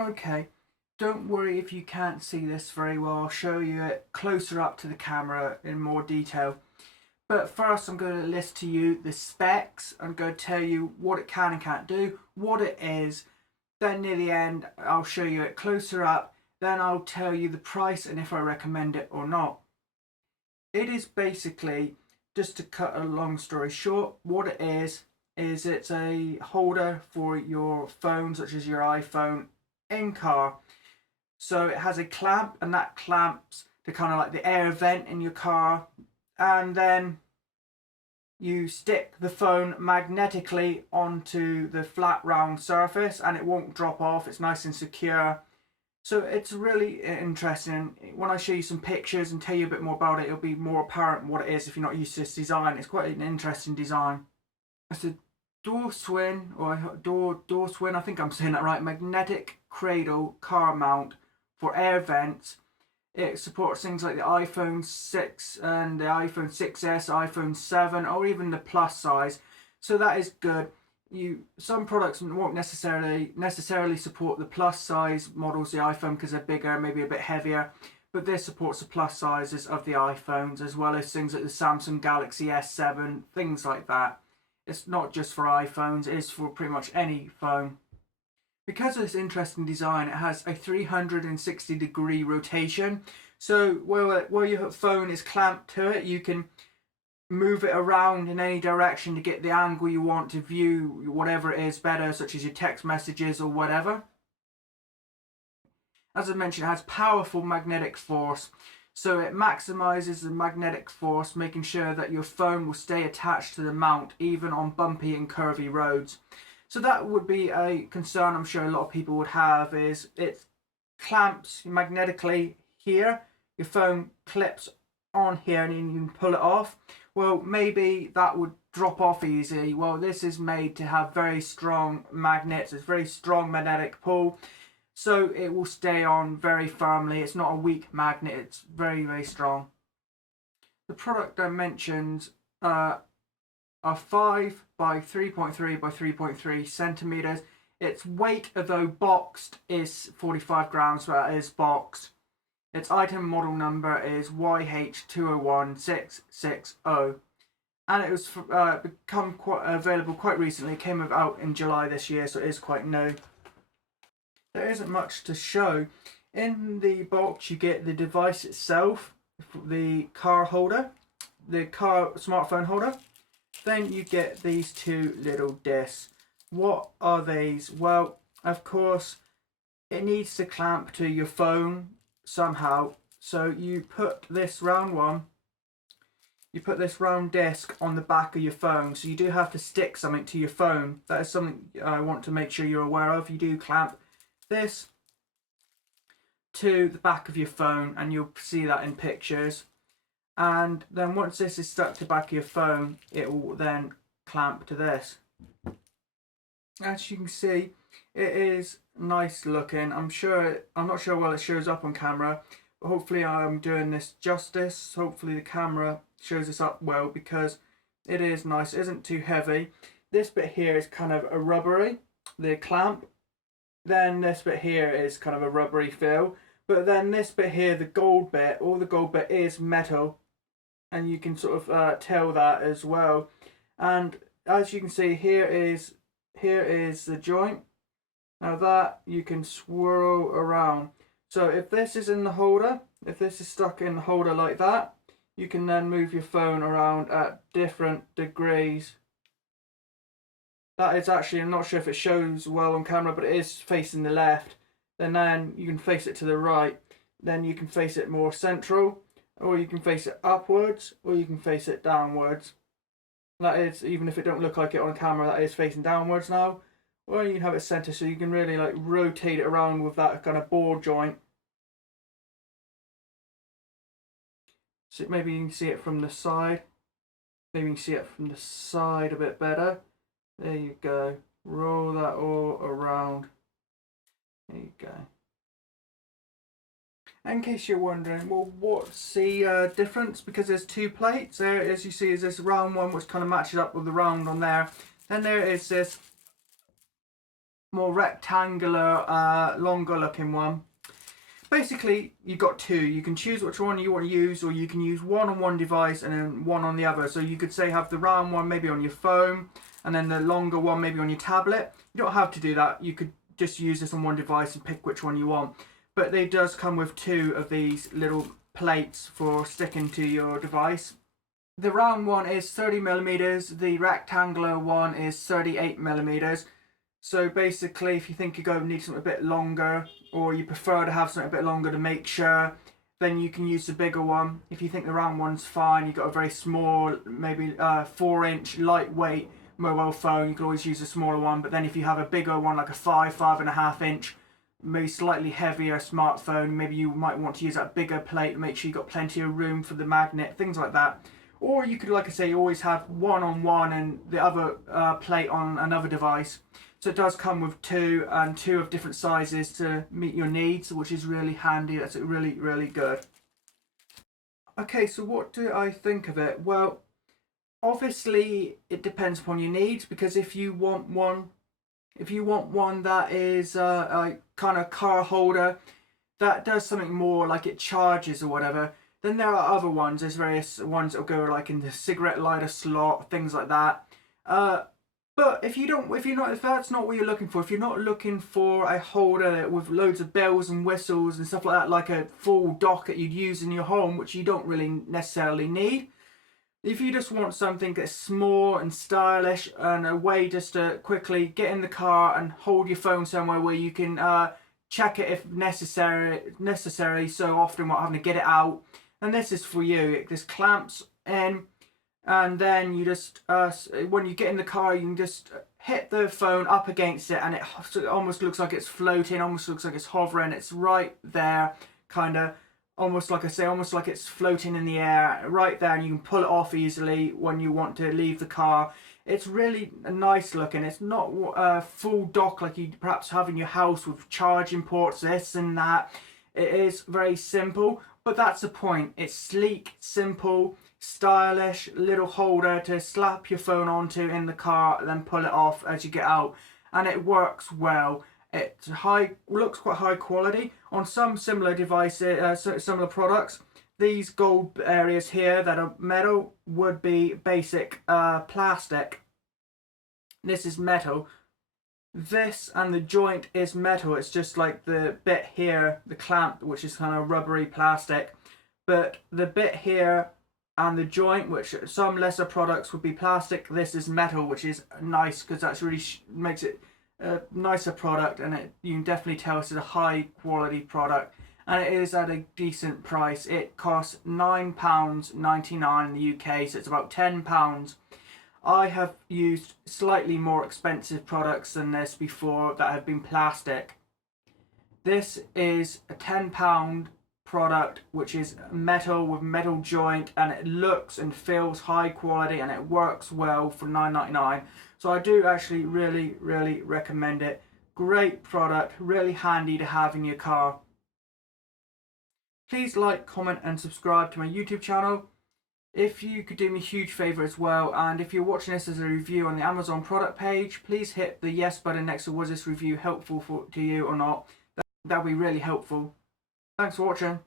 Okay, don't worry if you can't see this very well. I'll show you it closer up to the camera in more detail. But first I'm going to list to you the specs. I'm going to tell you what it can and can't do, what it is. Then near the end I'll show you it closer up. Then I'll tell you the price and if I recommend it or not. It is basically, just to cut a long story short, what it is it's a holder for your phone, such as your iPhone, in car. So it has a clamp, and that clamps to kind of like the air vent in your car, and then you stick the phone magnetically onto the flat round surface and it won't drop off. It's nice and secure. So it's really interesting. When I show you some pictures and tell you a bit more about it, it'll be more apparent what it is if you're not used to this design. It's quite an interesting design. It's a Dowswin, or Dowswin, I think I'm saying that right, magnetic cradle car mount for air vents. It supports things like the iPhone 6 and the iPhone 6s, iPhone 7, or even the plus size. So that is good. Some products won't necessarily support the plus size models, the iPhone, because they're bigger, maybe a bit heavier. But this supports the plus sizes of the iPhones, as well as things like the Samsung Galaxy S7, things like that. It's not just for iPhones, it is for pretty much any phone. Because of this interesting design, it has a 360-degree rotation. So where your phone is clamped to it, you can move it around in any direction to get the angle you want to view whatever it is better, such as your text messages or whatever. As I mentioned, it has powerful magnetic force. So it maximizes the magnetic force, making sure that your phone will stay attached to the mount even on bumpy and curvy roads. So that would be a concern I'm sure a lot of people would have, is it clamps magnetically here. Your phone clips on here and you can pull it off. Well, maybe that would drop off easy. Well, this is made to have very strong magnets. It's very strong magnetic pull. So it will stay on very firmly. It's not a weak magnet. It's very, very strong. The product I mentioned are 5 by 3.3 by 3.3 centimeters. Its weight, although boxed, is 45 grams, so that is boxed. Its item model number is YH201660, and it was become quite available quite recently. It came out in July this year, so it is quite new. There isn't much to show. In the box you get the device itself, the car holder, the car smartphone holder. Then you get these two little discs. What are these? Well, of course, it needs to clamp to your phone somehow. So you put this round disc on the back of your phone. So you do have to stick something to your phone. That is something I want to make sure you're aware of. You do clamp this to the back of your phone, and you'll see that in pictures. And then once this is stuck to the back of your phone, it will then clamp to this. As you can see, it is nice looking. I'm not sure well it shows up on camera, but hopefully I'm doing this justice. Hopefully the camera shows this up well, because it is nice. It isn't too heavy. This bit here is kind of a rubbery, the clamp. Then this bit here is kind of a rubbery feel. But then this bit here, the gold bit, all the gold bit is metal. And you can sort of tell that as well. And as you can see, here is the joint. Now that you can swirl around. So if this is in the holder, if this is stuck in the holder like that, you can then move your phone around at different degrees. That is actually, I'm not sure if it shows well on camera, but it is facing the left. Then you can face it to the right. Then you can face it more central, or you can face it upwards, or you can face it downwards. That is, even if it don't look like it on camera, that is facing downwards now. Or you can have it center, so you can really like rotate it around with that kind of ball joint. So maybe you can see it from the side. Maybe you can see it from the side a bit better. There you go. Roll that all around. There you go. In case you're wondering, well, what's the difference? Because there's two plates. There, as you see, is this round one which kind of matches up with the round on there. Then there is this more rectangular, longer looking one. Basically, you've got two. You can choose which one you want to use, or you can use one on one device and then one on the other. So you could say have the round one maybe on your phone, and then the longer one maybe on your tablet. You don't have to do that. You could just use this on one device and pick which one you want. But they does come with two of these little plates for sticking to your device. The round one is 30mm, the rectangular one is 38mm. So basically, if you think you're going to need something a bit longer, or you prefer to have something a bit longer to make sure, then you can use the bigger one. If you think the round one's fine, you've got a very small, maybe 4-inch lightweight mobile phone, you can always use a smaller one. But then if you have a bigger one, like a 5.5-inch, maybe slightly heavier smartphone, maybe you might want to use that bigger plate to make sure you've got plenty of room for the magnet, things like that. Or you could, like I say, always have one on one and the other plate on another device. So it does come with two, and two of different sizes to meet your needs, which is really handy. That's really, really good. Okay, so what do I think of it? Well, obviously it depends upon your needs, because if you want one that is a kind of car holder that does something more, like it charges or whatever, then there are other ones. There's various ones that will go like in the cigarette lighter slot, things like that. But if that's not what you're looking for, if you're not looking for a holder with loads of bells and whistles and stuff like that, like a full docket you'd use in your home, which you don't really necessarily need. If you just want something that's small and stylish and a way just to quickly get in the car and hold your phone somewhere where you can check it if necessary so often without having to get it out, then this is for you. It just clamps in, and then you just when you get in the car, you can just hit the phone up against it, and it almost looks like it's floating, almost looks like it's hovering. It's right there, kind of almost like I say, almost like it's floating in the air right there, and you can pull it off easily when you want to leave the car. It's really nice looking. It's not a full dock like you perhaps have in your house with charging ports, this and that. It is very simple, but that's the point. It's sleek, simple, stylish little holder to slap your phone onto in the car and then pull it off as you get out, and it works well. It looks quite high quality on some similar devices, similar products. These gold areas here that are metal would be basic plastic. This is metal. This and the joint is metal. It's just like the bit here, the clamp, which is kind of rubbery plastic. But the bit here and the joint, which some lesser products would be plastic, this is metal, which is nice because that's really makes it a nicer product, and you can definitely tell it's a high quality product, and it is at a decent price. It costs £9.99 in the UK, so it's about £10. I have used slightly more expensive products than this before that have been plastic. This is a £10 product which is metal with metal joint, and it looks and feels high quality, and it works well for £9.99. So I do actually really, really recommend it. Great product, really handy to have in your car. Please like, comment and subscribe to my YouTube channel. If you could do me a huge favour as well, and if you're watching this as a review on the Amazon product page, please hit the yes button next to was this review helpful to you or not. That would be really helpful. Thanks for watching.